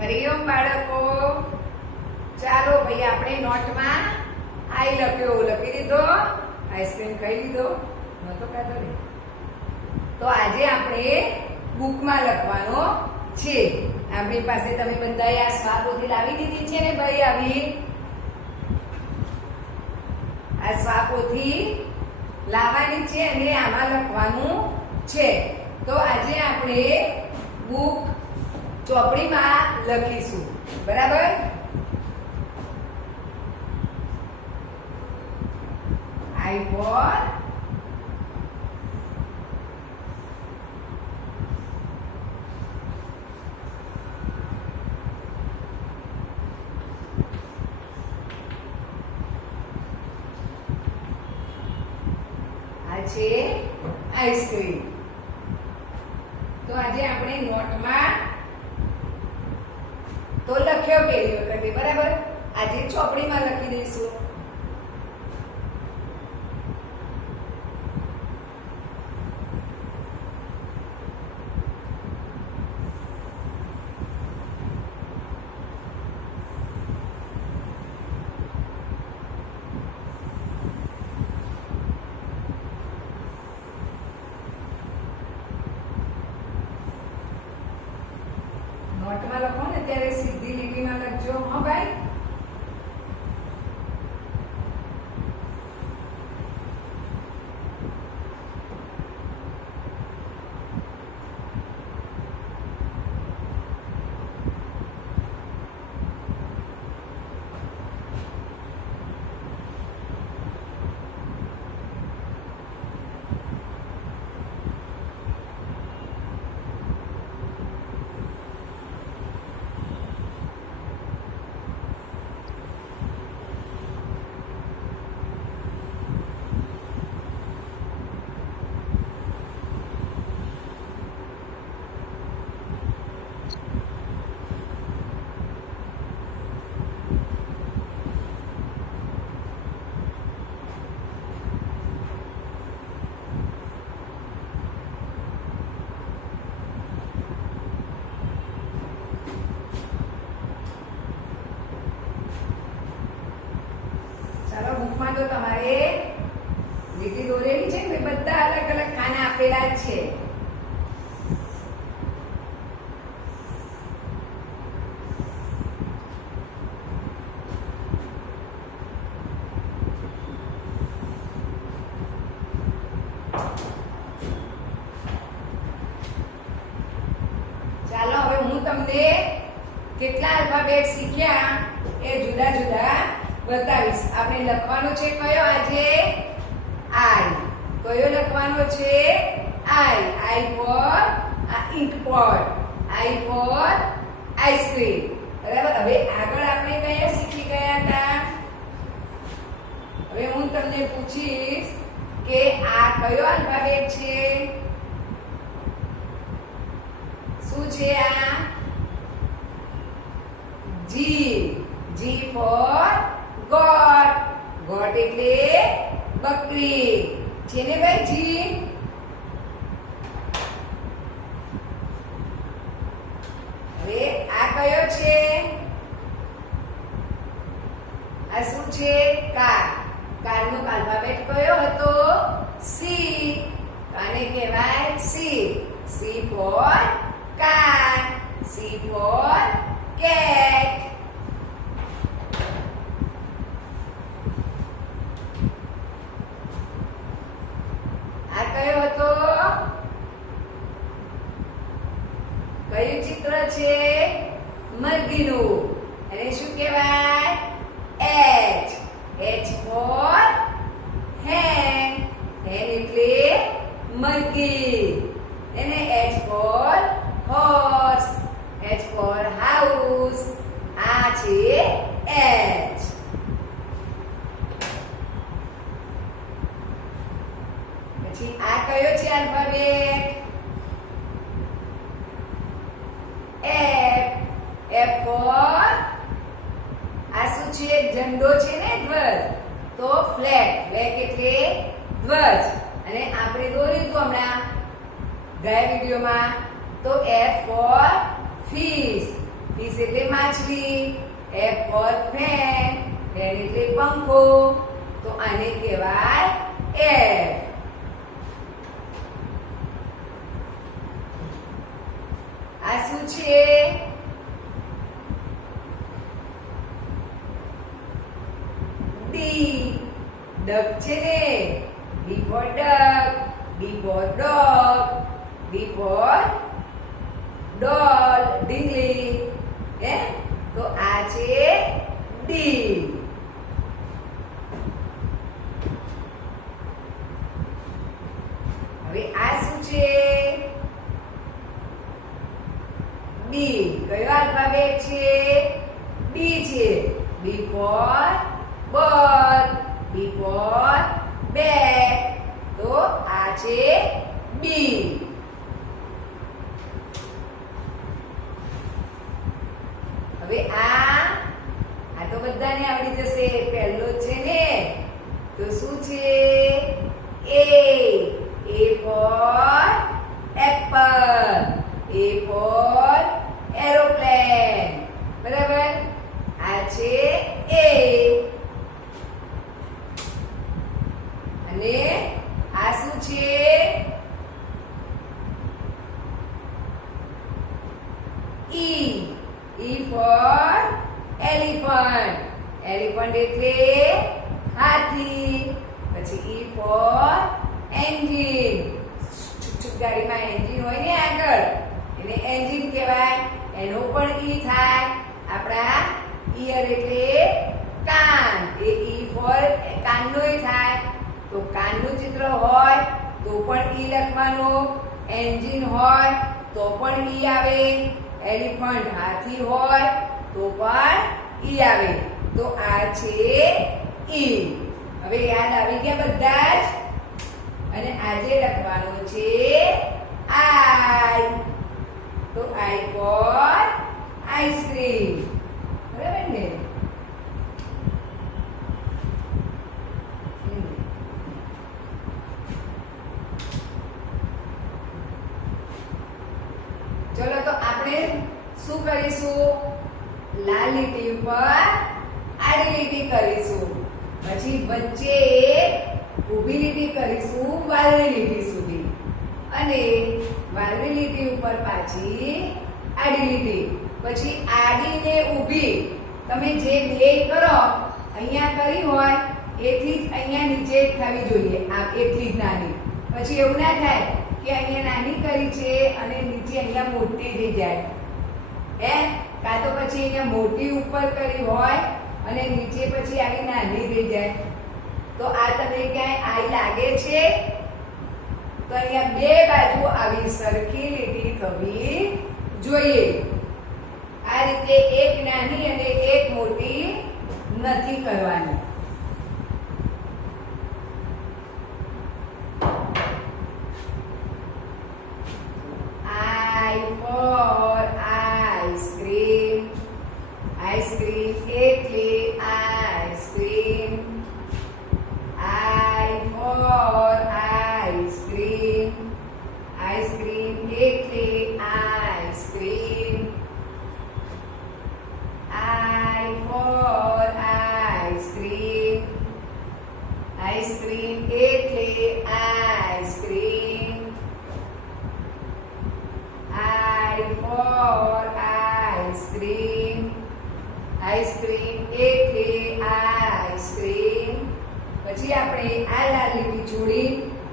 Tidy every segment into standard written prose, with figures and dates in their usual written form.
હરિઓમ બાળકો, ચાલો ભાઈ આપણે નોટમાં આઈ લખ્યો, લખી દીધો. આઈસ્ક્રીમ ખાઈ લીધો નતો ખાધો ને? તો આજે આપણે બુકમાં લખવાનો છે. આપણી પાસે તમે બધાએ આ સ્વાપોથી લાવી દીધી છે ને ભાઈ? આવી આ સ્વાપોથી લાવવાની છે અને આમાં લખવાનું છે. તો આજે આપણે બુક ચોપડીમાં લખીશું, બરાબર? આઈ ફોર આ છે આઈસ્ક્રીમ. તો આજે આપણે નોટમાં તો લખ્યો પહેલી વખતે, બરાબર? આજે ચોપડીમાં લખી દઈશું. નોટમાં લખો ને ત્યારે સીધી લીટીમાં લખજો, હો ભાઈ. બુકમાં તો તમારે લીટી દોરેલી છે ને, બધા અલગ અલગ ખાના આપેલા જ છે. ચાલો હવે હું તમને કેટલા આલ્ફાબેટ શીખ્યા એ જુદા જુદા બતાવીશ. આપણે લખવાનો છે કયો આજે? આઈ. કયો લખવાનો છે? આઈ. આઈ ફોર આ ink pot, I for ice cream, બરાબર? હવે આગળ આપણે કયા શીખી ગયા હતા? હવે હું તમને પૂછીશ કે આ કયો આલ્ફાબેટ છે? શું છે આ? જી. G four got. ગોટ એટલે બકરી છે ને ભાઈ? જી. હવે આ કયો છે? આ શું છે? કાર. કારનો આલ્ફાબેટ કયો હતો? સી. આને કહેવાય C. C for car. C for cat. કયો હતો? કયું ચિત્ર છે? મરઘીનું. અને શું કહેવાય? H. H for hen. Hen એટલે મરઘી. એને H for horse. H for house. આ છે એચ. પછી આ કયો છે આલ્ફાબેટ? એફ. એફ ફોર આ શું છે? ઝંડો છે ને, ધ્વજ. તો ફ્લેગ. ફ્લેગ એટલે ધ્વજ. અને આપણે દોર્યું હતું હમણાં ગયા વિડીયોમાં. તો F for fish. ફિશ એટલે માછલી, એફ ફોર ફેન, ફેન એટલે પંખો, તો આને કહેવાય એફ. આ શું છે? ડી. ડક છે ને. D for duck, D for dog, D for doll, ડીંગલી. હે? તો આ છે ડી. હવે આ શું છે? બી. કયો આલ્ફાબેટ છે? બી છે. બી ફોર બોલ, બી ફોર બેટ, તો આ છે બી. હવે આ તો બધાને આવડી જશે. પહેલો છે ને, તો શું છે? A. A for apple, A for aeroplane. બરાબર? આ છે એ. અને આ શું છે? E. E for elephant, elephant એટલે હાથી. પછી ઈ ફોર એન્જિન, ગાડીમાં એન્જિન હોય ને આગળ, એને એન્જિન કહેવાય. એનો પણ ઈ થાય. આપણા ઈયર એટલે કાન, એ ઈ ફોર કાનનોય થાય. તો કાનનું ચિત્ર હોય તો પણ ઈ લખવાનું. એન્જિન હોય તો પણ ઈ આવે. એલિફન્ટ હાથી હોય તો પણ ઈ આવે. તો આ છે ઈ. હવે યાદ આવી ગયા બધા જ? અને આજે લખવાનું છે આઈ. તો આઈ ફોર આઈસ્ક્રીમ. બરાબર ને? ચલો તો આપણે શું કરીશું? લાલ લીટી ઉપર આડી લીટી કરીશું, પછી વચ્ચે ઊભી લીટી કરીશું વાદળી લીટી સુધી, અને વાદળી લીટી ઉપર પાછી આડી લીટી, પછી આડી ને ઊભી. તમે જે બે કરો, અહીંયા કરી હોય એટલી જ અહીંયા નીચે થવી જોઈએ, આ એટલી જ નાની. પછી એવું ના થાય કે અહીંયા નાની કરી છે અને નીચે અહીંયા મોટી થઈ જાય. હે? કાં તો પછી અહીંયા મોટી ઉપર કરી હોય અને નીચે પછી આવી નાની થઈ જાય. તો આ તમને ક્યાંય આઈ લાગે છે? તો અહીંયા બે બાજુ આવી સરખી લીટી થવી જોઈએ. આ રીતે એક નાની અને એક મોટી નથી કરવાની. I for ice cream. Ice cream એટલે ice cream. I for ice cream. Ice cream એટલે ice cream. I for ice cream. Ice cream એટલે ice cream. I for ice cream. Ice cream એટલે ice cream. પછી આપણે આ લાલ લીટી છોડી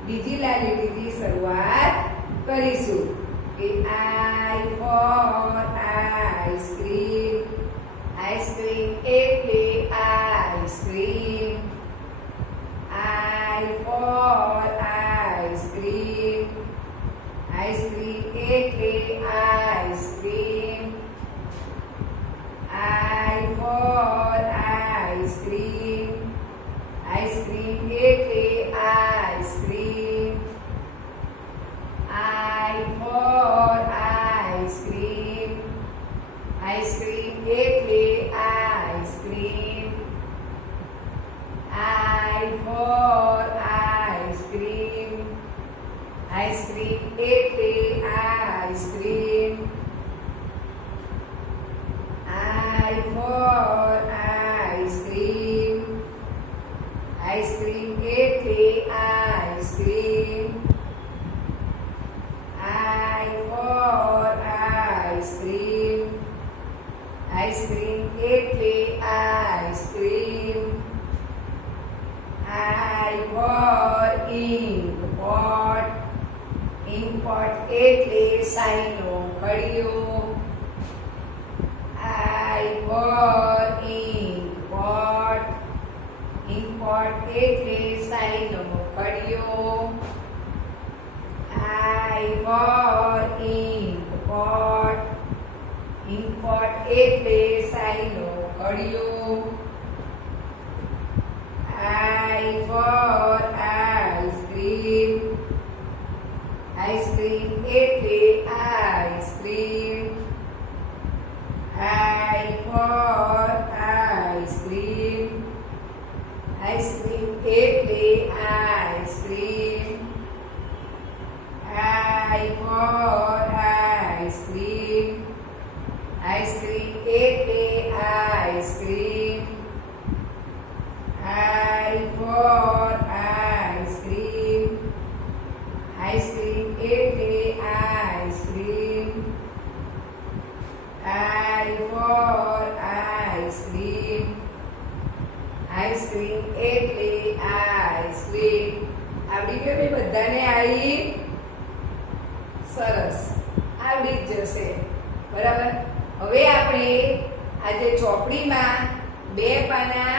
બીજી લાલ લીટીથી શરૂઆત કરીશું કે I for ice cream. Ice cream એટલે ice cream. I for ice cream. Ice cream એટલે ice cream. I for ice cream. Ice cream એટલે ice cream. I for ice cream. Ice cream એટલે ice cream. I for ice cream. Ice cream એટલે ice cream. I for ice cream. Ice cream એટલે ice cream. I for ice cream. Ice cream એટલે ice cream. I for ink pot. Ink pot એટલે શાહીનો ખડિયો. I for ink pot. Ink pot એટલે શાહીનો ખડિયો. I for ink pot. Ink pot એટલે શાહીનો ખડિયો. I for ice cream. Ice cream એટલે ice cream. I for ice cream. Ice cream એટલે ice cream. I for ice cream. Ice cream એટલે ice cream. I for ice cream. Ice cream એટલે ice cream. I for ice cream. Ice cream એટલે ice cream. આવડી ગયું ભાઈ બધાને? આવી સરસ, આવડી જ જશે. બરાબર. હવે આપણે આજે ચોપડીમાં 2 પાના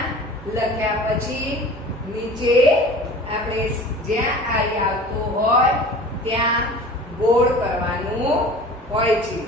લખ્યા પછી નીચે આપણે જ્યાં આઈ આવતો હોય ત્યાં ગોળ કરવાનું હોય છે.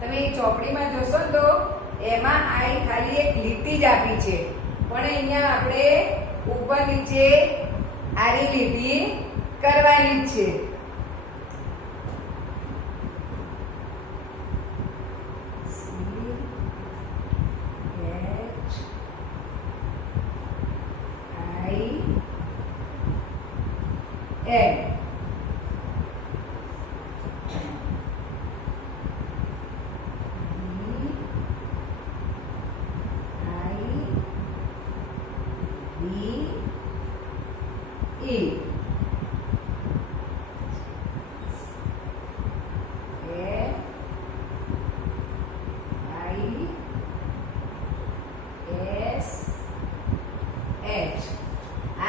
તમે ચોપડીમાં જોશો તો એમાં આઈ ખાલી એક લીટી જ આપી છે, પણ અહીંયા આપણે ઉપર નીચે આડી લીટી કરવાની જ છે.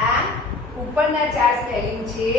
આ ઉપરના 4 સ્પેલિંગ છે.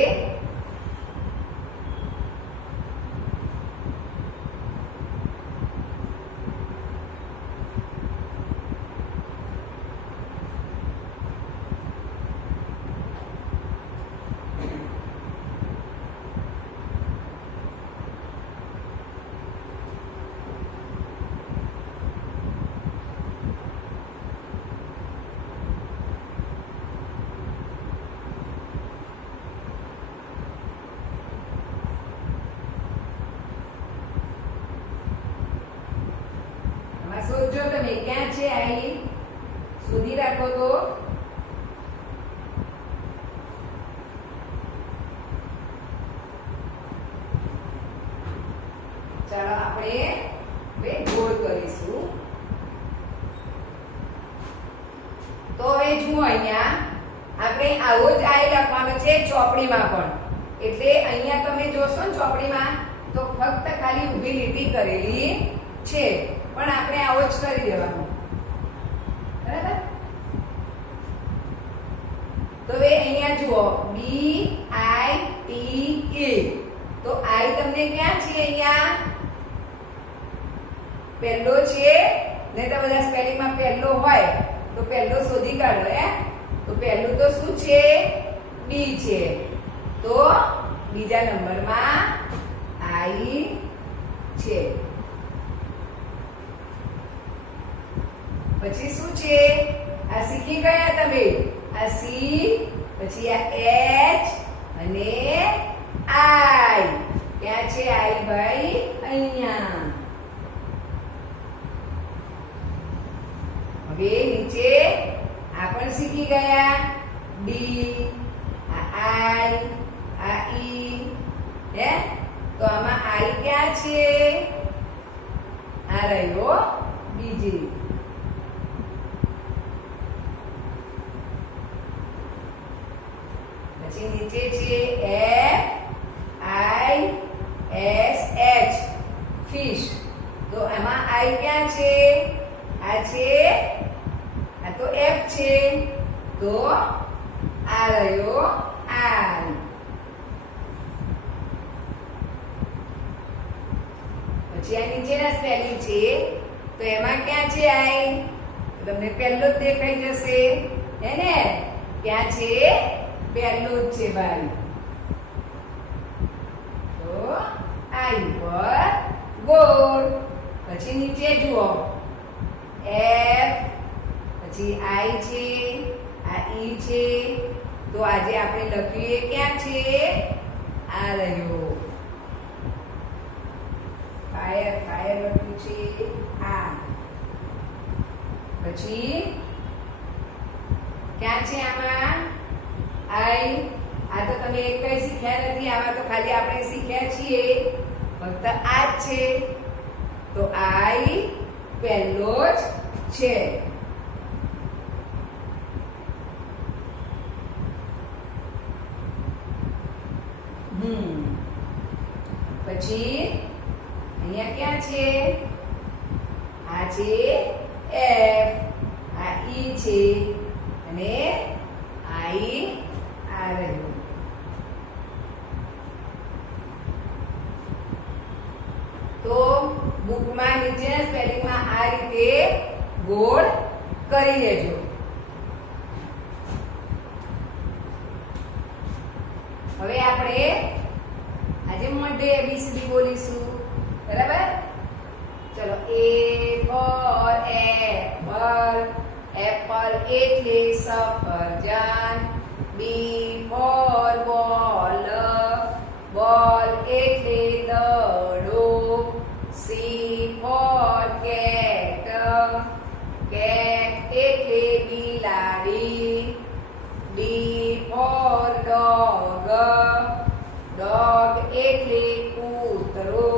શોધજો તમે ક્યાં છે આઈ, શોધી રાખો તો. ચાલો આપણે હવે ગોળ કરીશું. તો હવે જુઓ અહીંયા આપણે આવો જ આઈ લખવાનો છે ચોપડીમાં પણ. એટલે અહીંયા તમે જોશો ને ચોપડીમાં તો ફક્ત ખાલી ઊભી લીટી કરેલી છે, પણ આપણે આવો જ કરી દેવાનું. બરાબર. તો હવે અહીંયા જુઓ BITE. તો I તમને ક્યાં છે? અહીંયા પહેલો છે, નહીં તો બધા સ્પેલિંગમાં પહેલો હોય તો પહેલો શોધી કાઢો. તો પહેલું તો શું છે? B છે. તો બીજા નંબરમાં I છે. પછી શું છે? આ શીખી ગયા તમે. આ સી, પછી આ એચ અને આઈ. ક્યાં છે આઈ ભાઈ? અહીંયા. હવે નીચે આ પણ શીખી ગયા. ડી, આ આઈ, આ ઈ. હે, તો આમાં આઈ ક્યાં છે? આ રહ્યો બીજી. પછી નીચે છે F I S H, fish. તો એમાં આઈ ક્યાં છે? આ છે, આ તો એફ છે, તો આ રહ્યો આઈ. પછી આ નીચેના સ્પેલિંગ છે, તો એમાં ક્યાં છે આઈ? તમને પહેલો જ દેખાઈ જશે, હે ને? ક્યાં છે? પહેલો જ છે ભાઈ. તો આઈ પર ગોળ. પછી નીચે જુઓ, એફ, પછી આઈ છે, આ ઈ છે, તો આજે આપણે લખીએ ક્યાં છે? આ રહ્યો ફાયર. ફાયર લખ્યું છે આ. પછી ક્યાં છે આમાં? આઈ. આ તો તમે કઈ શીખ્યા નથી, આમાં તો ખાલી આપણે શીખ્યા છીએ ફક્ત આ જ છે. તો આઈ પહેલો જ છે. પછી અહીંયા ક્યાં છે? આ છે એફ, આ ઈ છે અને આઈ આ રહ્યું. તો બુકમાં નીચેના સ્પેલિંગમાં આ રીતે ગોળ કરી લેજો. હવે આપણે આજે મોઢે એબીસીડી બોલીશું, બરાબર? ચલો, એ ફોર એપલ. એપલ એટલે સફરજન. બી ફોર બોલ. બોલ એટલે દડો. C for cat. કેટ એટલે બિલાડી. D for dog. ડોગ એટલે કૂતરો.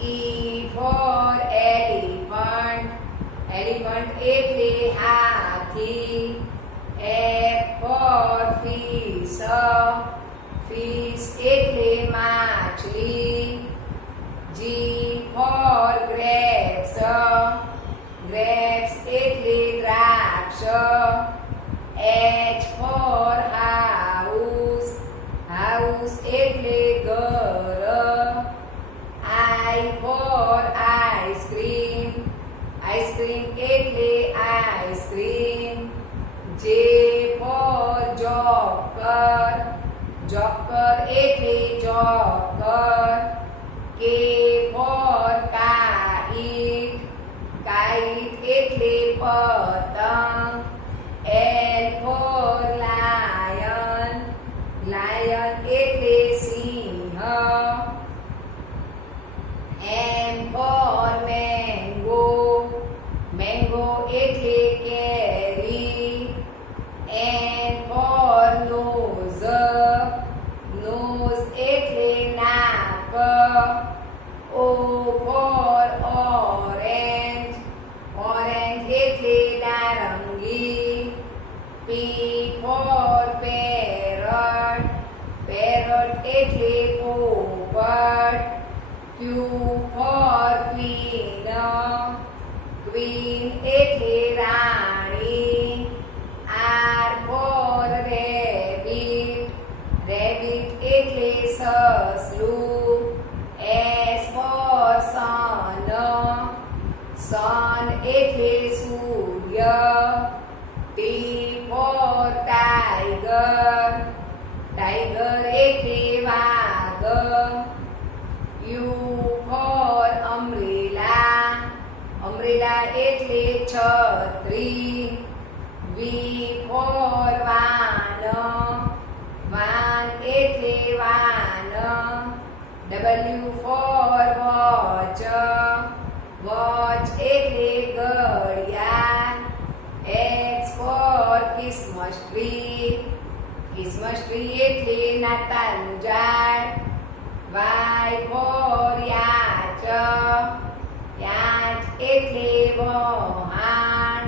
ઈ ફોર એલિફન્ટ. એલિફન્ટ એટલે હાથી. F for fish. ફિશ એટલે માછલી. G four grapes. ગ્રેપ્સ એટલે દ્રાક્ષ. H for house. હાઉસ એટલે ઘર. I for ice cream. આઈસ્ક્રીમ એટલે ice cream. J for joker. Joker એટલે joker. K for kite. Kite એટલે પતંગ. L for lion. લાયન એટલે સિંહ. M for mango. મેંગો એટલે કેરી. N for nose. નોઝ એટલે નાક. O for orange. ઓરેન્જ એટલે W for watch. Watch એટલે ઘડિયાળ. X for Christmas tree. Christmas tree એટલે નાતાલનું ઝાડ. Y for yacht. Yacht એટલે વહાણ.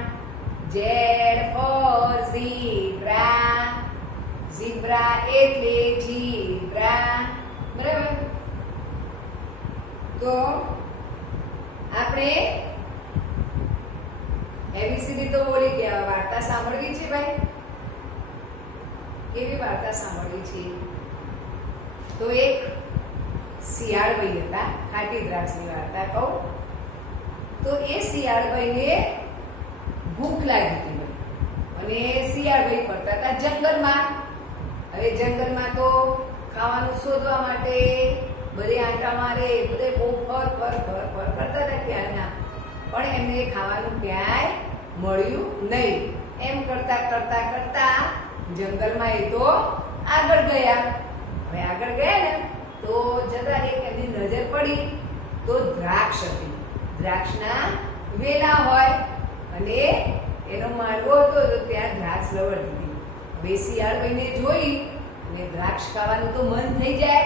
Z for zebra. Zebra એટલે જીબ્રા. બરાબર? તો આપણે એબીસીડી તો બોલી ગયા. વાર્તા સાંભળવી છે ભાઈ? કેવી વાર્તા સાંભળવી છે? તો એક શિયાળભાઈ હતા, ખાટી દ્રાક્ષની વાર્તા કહું. તો એ શિયાળભાઈને ભૂખ લાગી હતી અને શિયાળભાઈ ફરતા હતા જંગલમાં. હવે જંગલમાં તો ખાવાનું શોધવા માટે બધે આંટા મારે, બધે બહુ ફર કરતા હતા ત્યારના, પણ એમને ખાવાનું ક્યાંય મળ્યું નહીં. એમ કરતા કરતા કરતા જંગલમાં એ તો આગળ ગયા. હવે આગળ ગયા ને તો જતા એક એમની નજર પડી તો દ્રાક્ષ હતી. દ્રાક્ષના વેલા હોય અને એનો માંડવો હતો તો ત્યાં દ્રાક્ષ લવડતી હતી. હવે શિયાળભાઈને જોઈ અને દ્રાક્ષ ખાવાનું તો મન થઈ જાય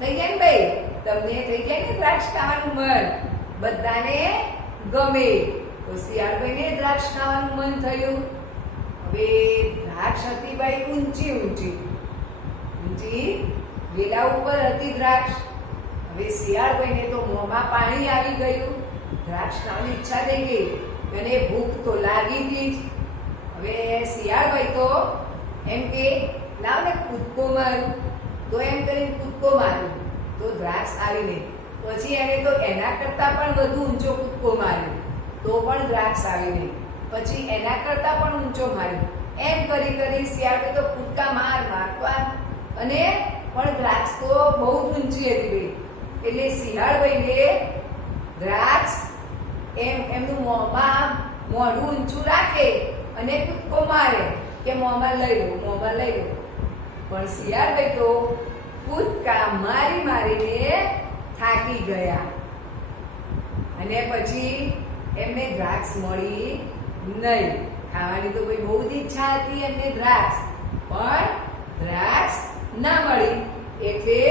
ને ભાઈ? તમને થઈ જાય ને દ્રાક્ષ ખાવાનું મન? બધાને ગમે. તો શિયાળભાઈને દ્રાક્ષ ખાવાનું મન થયું. હવે દ્રાક્ષ હતી ભાઈ ઊંચી ઊંચી ઊંચી વેલા ઉપર હતી દ્રાક્ષ. હવે શિયાળભાઈને તો મોંમાં પાણી આવી ગયું. દ્રાક્ષ ખાવાની ઈચ્છા થઈ ગઈ અને ભૂખ તો લાગી હતી જ. હવે શિયાળભાઈ તો એમ કે લાવ ને કૂદકો મારું. તો એમ કરીને કૂદકો માર્યો તો દ્રાક્ષ આવી નહીં. પછી એને તો એના કરતા પણ વધુ ઊંચો કૂદકો માર્યો તો પણ દ્રાક્ષ આવી નહીં. પછી એના કરતા પણ ઊંચો માર્યો. એમ કરી કરી શિયાળભાઈ તો કૂદકા મારતો અને પણ દ્રાક્ષ તો બહુ જ ઊંચી હતી ભાઈ. એટલે શિયાળભાઈને દ્રાક્ષ એમનું મોઢું ઊંચું રાખે અને કૂદકો મારે કે મોંમાં લઈ લો, મોંમાં લઈ લો. પણ શિયાળભાઈ તો કૂદકા મારીને થાકી ગયા અને પછી એમને દ્રાક્ષ મળી નહીં. ખાવાની તો ભાઈ બહુ જ ઈચ્છા હતી એમને દ્રાક્ષ, પણ દ્રાક્ષ ના મળી. એટલે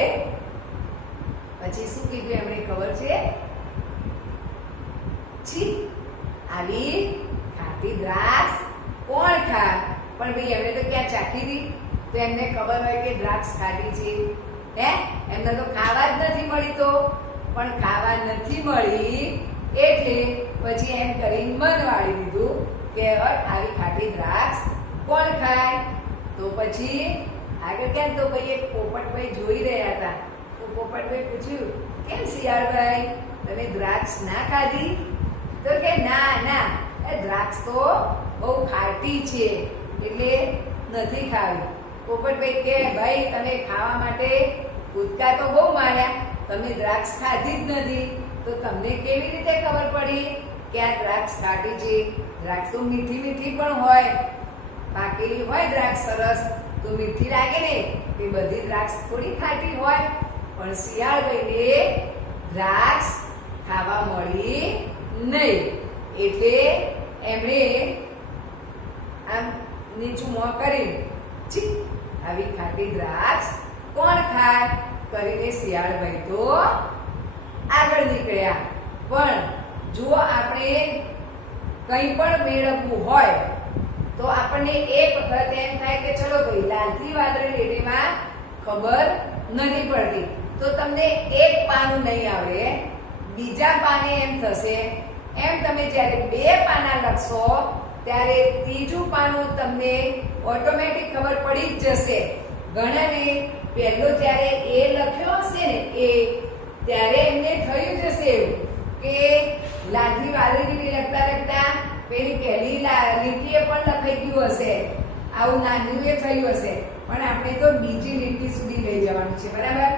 પછી શું કીધું એમણે ખબર છે? છી, આવી ખાટી દ્રાક્ષ કોણ ખા? પણ ભાઈ એમને તો ક્યાં ચાખી હતી? તો એમને ખબર હોય કે દ્રાક્ષ ખાટી છે. એમને તો ખાવા જ નથી મળી. તો પણ ખાવા નથી મળી એટલે પછી એમ કરીને મન વાળી દીધું કે આવી ખાટી દ્રાક્ષ કોણ ખાય? તો પછી આગળ ક્યાં? તો ભાઈ એક પોપટભાઈ જોઈ રહ્યા હતા. તો પોપટભાઈ પૂછ્યું, કેમ શિયાળભાઈ તમે દ્રાક્ષ ના ખાધી? તો કે ના ના, એ દ્રાક્ષ તો બહુ ખાટી છે એટલે નથી ખાવી. પોપટભાઈ કે ભાઈ તમે ખાવા માટે કૂદકા તો બહુ માર્યા, તમે દ્રાક્ષ ખાધી જ નથી, તો તમને કેવી રીતે ખબર પડી કે આ દ્રાક્ષ ખાટી છે? દ્રાક્ષ તો મીઠી મીઠી પણ હોય, પાકેલી હોય દ્રાક્ષ સરસ તો મીઠી લાગે ને. એ બધી દ્રાક્ષ થોડી ખાટી હોય. પણ શિયાળભાઈને દ્રાક્ષ ખાવા મળી નહીં એટલે એમણે આમ નીચું મોં કરી, છી, આવી ખાટી દ્રાક્ષ કોણ ખાય કરીને શિયાળભાઈ તો આગળ નીકળ્યા. પણ જો આપણે કંઈ પણ મેળવવું હોય તો આપણને એક વખત એમ થાય કે ચલો ભાઈ લાલથી વાદળી લીટીમાં ખબર નથી પડતી તો તમને એક પાનું નહીં આવડે, બીજા પાને એમ થશે. એમ તમે જ્યારે બે પાના લખશો ત્યારે ત્રીજું પાનું તમને ઓટોમેટિક ખબર પડી જ જશે. ઘણાને પહેલો જ્યારે એ લખ્યો હશે ને એ ત્યારે એમને થયું જશે એવું કે લાલથી વાદળી લીટી લખતા લખતા પેલી પહેલી લીટીએ પણ લખાઈ ગયું હશે, આવું નાનું એ થયું હશે. પણ આપણે તો બીજી લીટી સુધી લઈ જવાનું છે, બરાબર?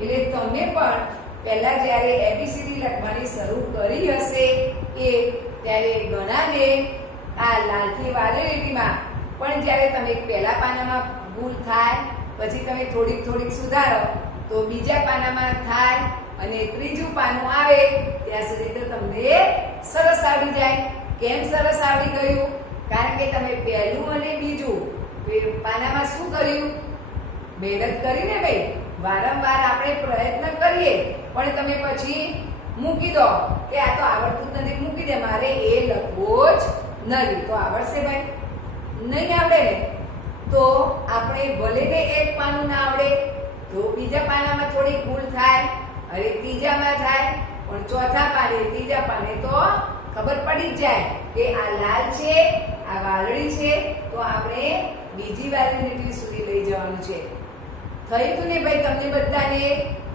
એટલે તમે પણ પહેલા જ્યારે એબીસીડી લખવાની શરૂ કરી હશે એ ત્યારે ઘણાને આ લાલથી વાદળી લીટીમાં પણ જ્યારે તમે પહેલા પાનામાં ભૂલ થાય પછી તમે થોડીક થોડીક સુધારો તો બીજા પાનામાં થાય અને ત્રીજું પાનું આવે ત્યાં સુધી તો તમને સરસ આવડી જાય. કેમ સરસ આવડી ગયું? કારણ કે તમે પહેલું અને બીજું પાનામાં શું કર્યું? મહેનત કરીને ભાઈ. વારંવાર આપણે પ્રયત્ન કરીએ પણ તમે પછી મૂકી દો કે આ તો આવડતું જ નથી, મૂકી દે, મારે એ લખવો જ નથી. તો આવડશે ભાઈ? નહીં આવડે ને તો આપણે ભલે ને એક પાનું ના આવડે તો બીજા પાનામાં થોડી ભૂલ થાય, અરે ત્રીજામાં થાય, પણ ચોથા પાને ત્રીજા પાને તો ખબર પડી જ જાય કે આ લાલ છે, આ વાદળી છે, તો આપણે બીજી વાદળી સુધી લઈ જવાનું છે. થયું તું ને ભાઈ તમને બધાને?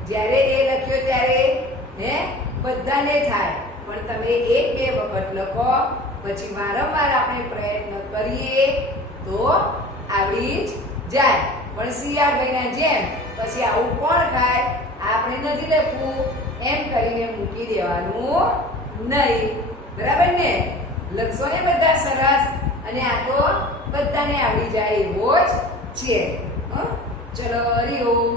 જ્યારે એ લખ્યો ત્યારે હે બધાને થાય, પણ તમે એક બે વખત લખો પછી વારંવાર આપણે પ્રયત્ન કરીએ તો આવડી જ જાય. પણ શિયાળભાઈના જેમ પછી આવું કોણ ખાય, આપણે નથી લખવું એમ કરીને મૂકી દેવાનું નહીં. બરાબર ને? લખશો ને બધા સરસ, અને આ તો બધાને આવડી જાય એવો જ છે. ચલો હરિઓમ.